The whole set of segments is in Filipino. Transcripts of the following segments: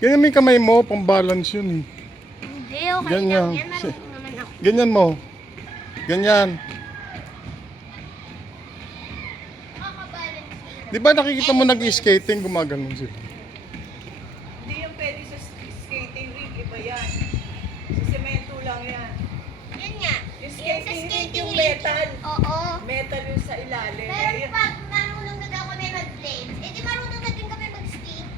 Ganyan may kamay mo, pang-balance yun eh. Hindi, okay Ganyan. lang yan. Marunong naman ako. Ganyan mo. Ganyan. Makakabalance. Di ba nakikita mo nag-skating, gumaganon sila? Hindi yung pwede sa skating ring, iba yan. Sa semento lang yan. Yan nga. Yung Sa skating ring, yung ring. metal. Oo. Metal yung sa ilalim. Pero Eh, pag marunong na daw kami mag-blades, eh di marunong na din kami mag-skate.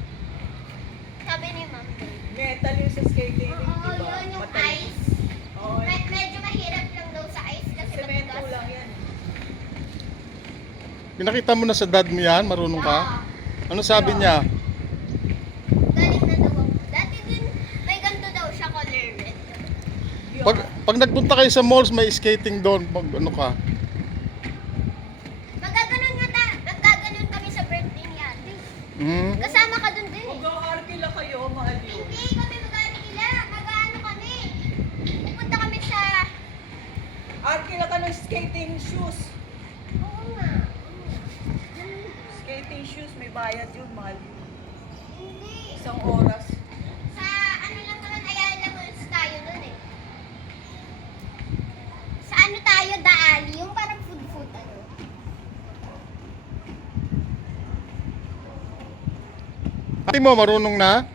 Sabi ni Ma'am. metal yung sa skating ring, Oo, diba? yun yung Matalim. ice. Oo, Medyo mahirap lang daw sa ice kasi semento matigas. lang yan. Pinakita mo na sa dad mo yan, marunong ka? Ano sabi niya? Galing na daw ako. Dati din, may ganito daw siya, color red. Yun. Pag nagpunta kayo sa malls, may skating doon. Pag ano ka? Nagkaganon kami sa birthday ni ate. Hmm? Kasama ka dun din eh. Mag-arkila kayo, mahal yun. Hindi kami mag-aarkila. Mag-ano kami. Pupunta kami sa... Arkila ka ng skating shoes. Oo nga. Skating shoes, may bayad yun, mahal yun. Hindi. Isang oras. Sa ano lang naman, Ayala Malls tayo nun eh. Sa ano tayo, Daali. Yung parang food ano. Ate mo, marunong na?